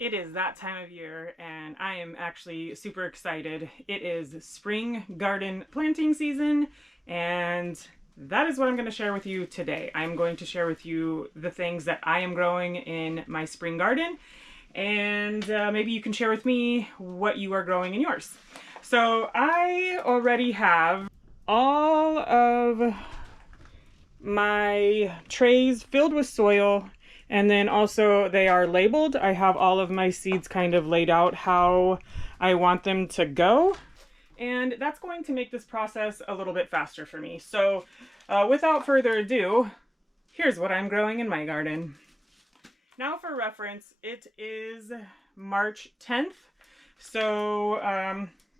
It is that time of year and I am actually super excited. It is spring garden planting season and that is what I'm going to share with you today. I'm going to share with you the things that I am growing in my spring garden and maybe you can share with me what you are growing in yours. So I already have all of my trays filled with soil. And then also they are labeled. I have all of my seeds kind of laid out how I want them to go. And that's going to make this process a little bit faster for me. So without further ado, here's what I'm growing in my garden. Now for reference, it is March 10th. So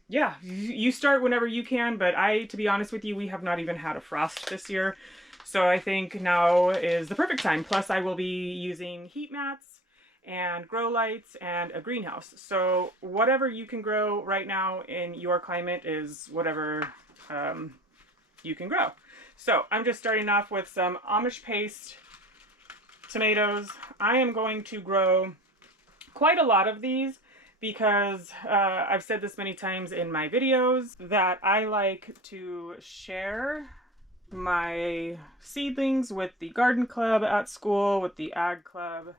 yeah, you start whenever you can, but to be honest with you, we have not even had a frost this year. So I think now is the perfect time. Plus I will be using heat mats and grow lights and a greenhouse. So whatever you can grow right now in your climate is whatever you can grow. So I'm just starting off with some Amish paste tomatoes. I am going to grow quite a lot of these because I've said this many times in my videos that I like to share my seedlings with the garden club at school, with the ag club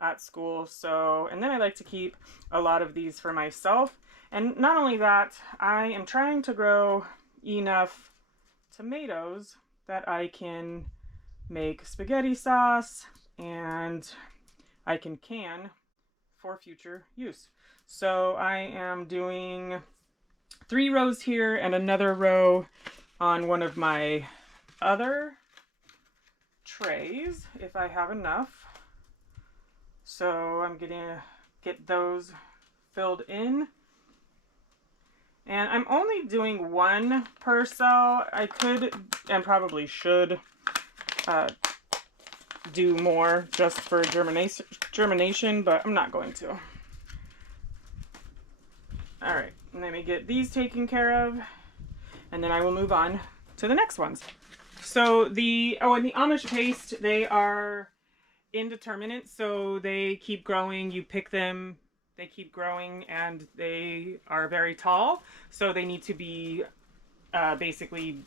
at school. So, and then I like to keep a lot of these for myself. And not only that, I am trying to grow enough tomatoes that I can make spaghetti sauce and I can for future use. So I am doing 3 rows here and another row on one of my other trays if I have enough. So I'm gonna get those filled in. And I'm only doing 1 per cell. I could and probably should do more just for germination, but I'm not going to. All right, let me get these taken care of and then I will move on to the next ones. So and the Amish paste, they are indeterminate, so they keep growing. You pick them, they keep growing, and they are very tall, so they need to be basically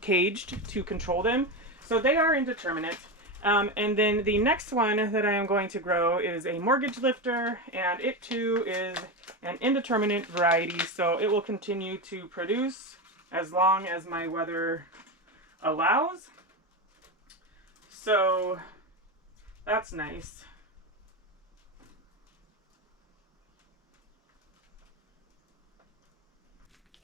caged to control them. So they are indeterminate. And then the next one that I am going to grow is a mortgage lifter, and it too is an indeterminate variety, so it will continue to produce as long as my weather allows. So that's nice.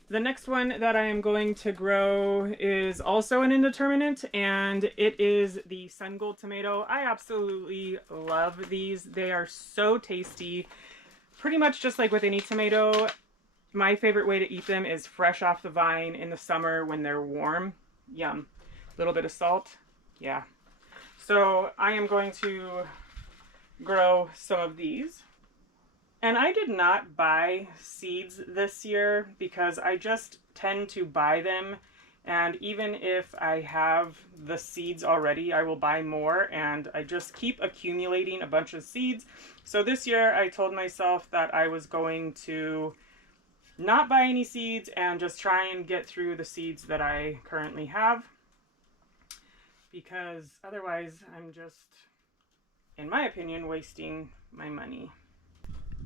The next one that I am going to grow is also an indeterminate, and it is the Sun Gold tomato. I absolutely love these. They are so tasty. Pretty much just like with any tomato, my favorite way to eat them is fresh off the vine in the summer when they're warm. Yum. A little bit of salt. Yeah. So I am going to grow some of these. And I did not buy seeds this year because I just tend to buy them. And even if I have the seeds already, I will buy more, and I just keep accumulating a bunch of seeds. So this year I told myself that I was going to not buy any seeds and just try and get through the seeds that I currently have, because otherwise I'm just, in my opinion, wasting my money.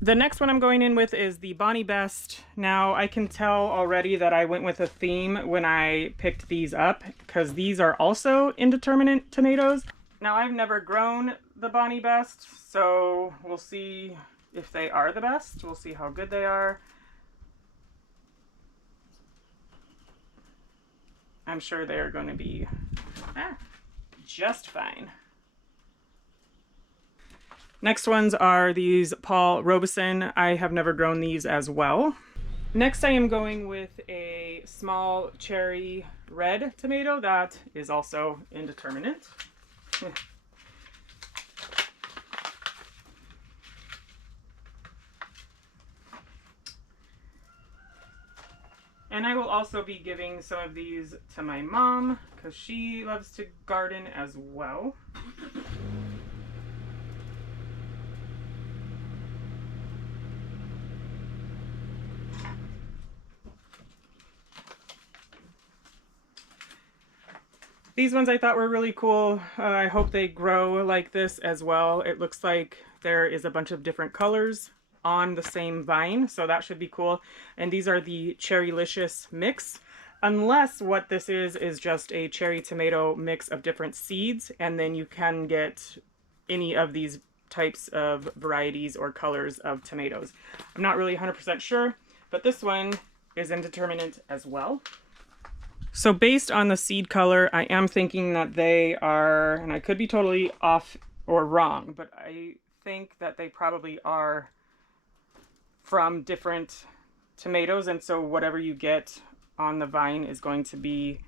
The next one I'm going in with is the Bonnie Best. Now I can tell already that I went with a theme when I picked these up, because these are also indeterminate tomatoes. Now I've never grown the Bonnie Best, so we'll see if they are the best. We'll see how good they are. I'm sure they are going to be just fine. Next ones are these Paul Robeson. I have never grown these as well. Next I am going with a small cherry red tomato that is also indeterminate. And I will also be giving some of these to my mom because she loves to garden as well. These ones I thought were really cool. I hope they grow like this as well. It looks like there is a bunch of different colors on the same vine, so that should be cool. And these are the Cherrylicious mix. Unless what this is just a cherry tomato mix of different seeds, and then you can get any of these types of varieties or colors of tomatoes. I'm not really 100% sure, but this one is indeterminate as well. So based on the seed color, I am thinking that they are, and I could be totally off or wrong, but I think that they probably are from different tomatoes, and so whatever you get on the vine is going to be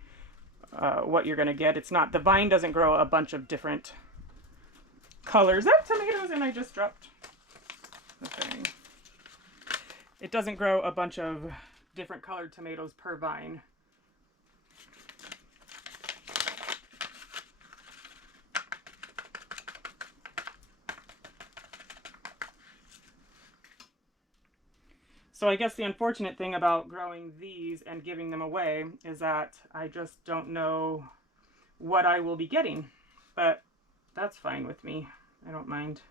what you're going to get. It's not, the vine doesn't grow a bunch of different colors of tomatoes, and I just dropped the thing. It doesn't grow a bunch of different colored tomatoes per vine. So I guess the unfortunate thing about growing these and giving them away is that I just don't know what I will be getting, but that's fine with me. I don't mind.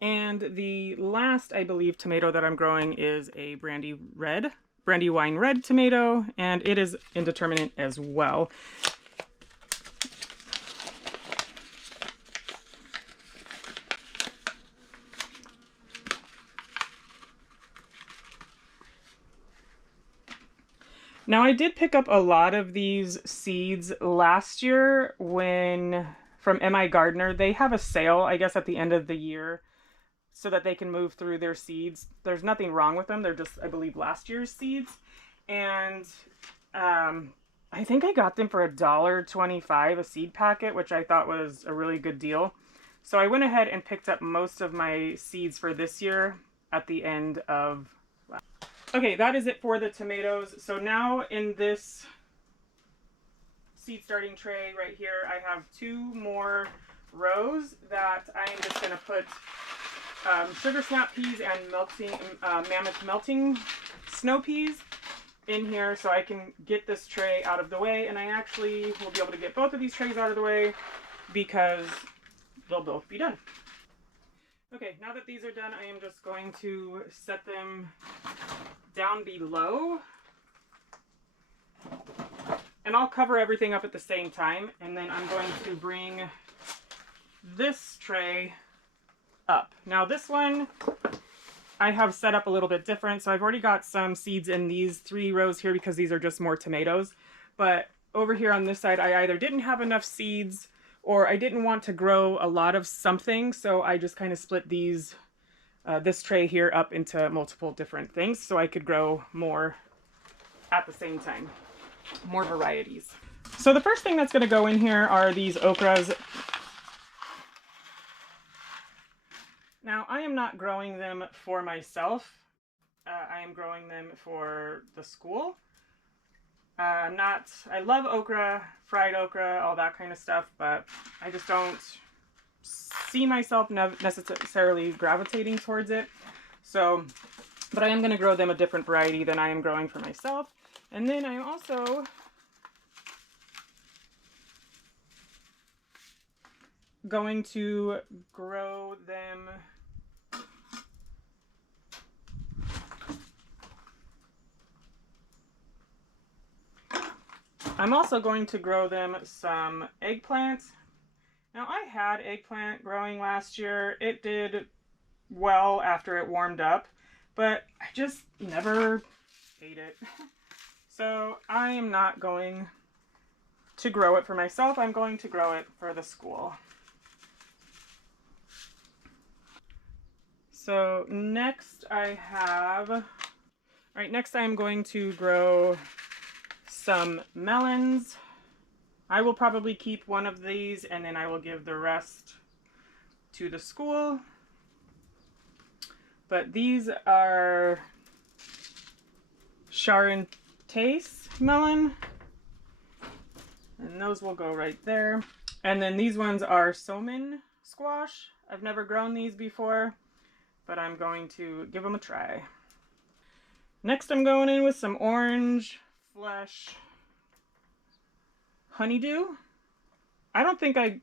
And the last, I believe, tomato that I'm growing is a Brandywine red tomato, and it is indeterminate as well. Now I did pick up a lot of these seeds last year from M.I. Gardener. They have a sale, I guess, at the end of the year so that they can move through their seeds. There's nothing wrong with them. They're just, I believe, last year's seeds. And I think I got them for $1.25 a seed packet, which I thought was a really good deal. So I went ahead and picked up most of my seeds for this year at the end of last. Okay, that is it for the tomatoes. So now in this seed starting tray right here, I have 2 more rows that I am just going to put sugar snap peas and mammoth melting snow peas in here so I can get this tray out of the way. And I actually will be able to get both of these trays out of the way because they'll both be done. Okay, now that these are done, I am just going to set them down below. And I'll cover everything up at the same time. And then I'm going to bring this tray up. Now this one I have set up a little bit different. So I've already got some seeds in these 3 rows here because these are just more tomatoes. But over here on this side, I either didn't have enough seeds or I didn't want to grow a lot of something. So I just kind of split this tray here up into multiple different things so I could grow more at the same time, more varieties. So the first thing that's going to go in here are these okras. Now, I am not growing them for myself. I am growing them for the school. I love okra, fried okra, all that kind of stuff, but I just don't see myself necessarily gravitating towards it. So, but I am going to grow them a different variety than I am growing for myself. And then I'm also going to grow them some eggplant. Now I had eggplant growing last year. It did well after it warmed up, but I just never ate it. So I am not going to grow it for myself. I'm going to grow it for the school. So next I'm going to grow some melons. I will probably keep one of these and then I will give the rest to the school. But these are Charentes melon, and those will go right there. And then these ones are Somin squash. I've never grown these before, but I'm going to give them a try. Next, I'm going in with some orange flesh honeydew. I don't think I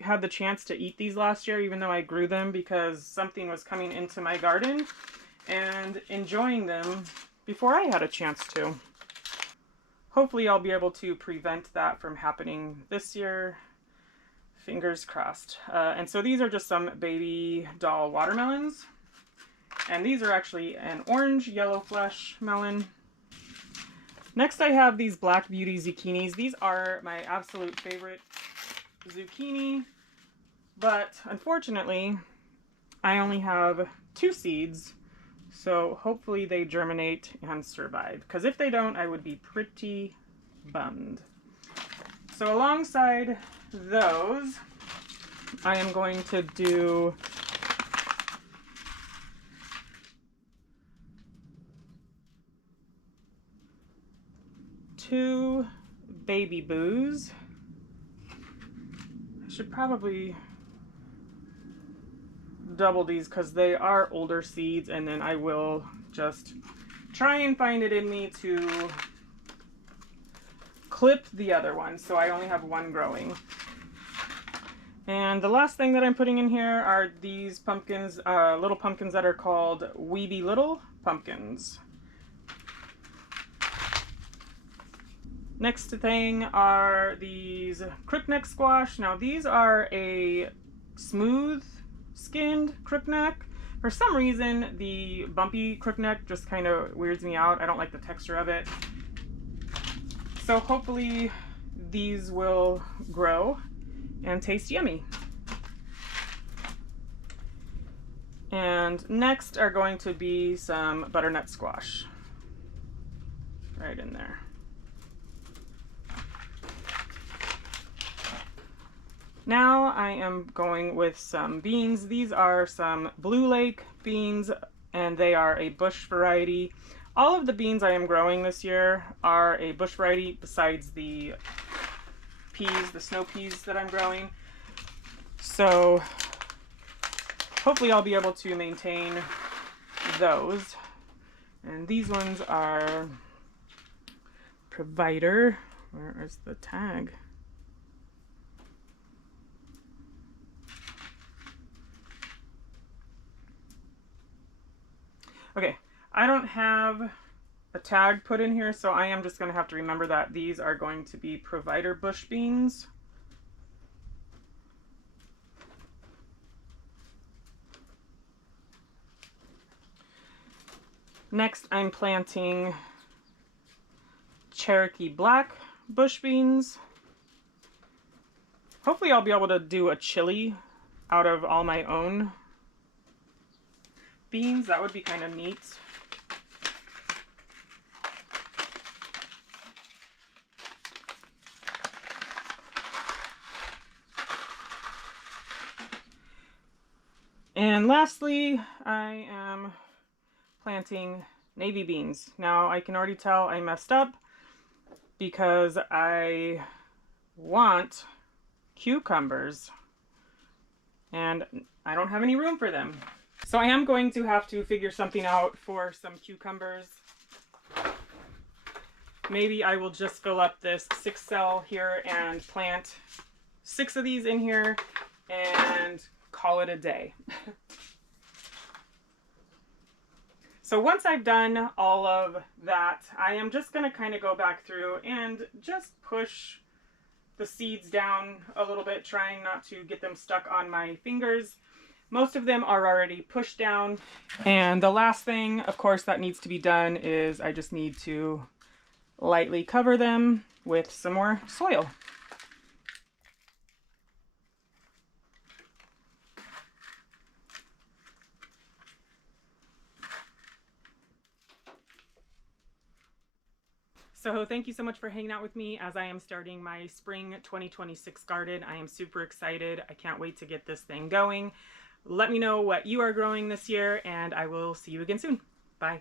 had the chance to eat these last year, even though I grew them, because something was coming into my garden and enjoying them before I had a chance to. Hopefully I'll be able to prevent that from happening this year. Fingers crossed. And so these are just some baby doll watermelons. And these are actually an orange yellow flesh melon. Next I have these Black Beauty zucchinis. These are my absolute favorite zucchini, but unfortunately I only have 2 seeds, so hopefully they germinate and survive, because if they don't, I would be pretty bummed. So alongside those, I am going to do two baby boos. I should probably double these because they are older seeds, and then I will just try and find it in me to clip the other one, so I only have one growing. And the last thing that I'm putting in here are these pumpkins, little pumpkins that are called Weeby Little Pumpkins. Next thing are these crookneck squash. Now these are a smooth skinned crookneck. For some reason the bumpy crookneck just kind of weirds me out. I don't like the texture of it. So hopefully these will grow and taste yummy. And next are going to be some butternut squash. Right in there. Now I am going with some beans. These are some Blue Lake beans, and they are a bush variety. All of the beans I am growing this year are a bush variety besides the peas, the snow peas that I'm growing. So hopefully I'll be able to maintain those. And these ones are Provider. Where is the tag? Okay, I don't have a tag put in here, so I am just going to have to remember that these are going to be Provider bush beans. Next, I'm planting Cherokee Black bush beans. Hopefully I'll be able to do a chili out of all my own beans. That would be kind of neat. And lastly, I am planting navy beans. Now I can already tell I messed up because I want cucumbers and I don't have any room for them. So I am going to have to figure something out for some cucumbers. Maybe I will just fill up this 6 cell here and plant 6 of these in here and call it a day. So once I've done all of that, I am just going to kind of go back through and just push the seeds down a little bit, trying not to get them stuck on my fingers. Most of them are already pushed down. And the last thing, of course, that needs to be done is I just need to lightly cover them with some more soil. So thank you so much for hanging out with me as I am starting my spring 2026 garden. I am super excited. I can't wait to get this thing going. Let me know what you are growing this year, and I will see you again soon. Bye.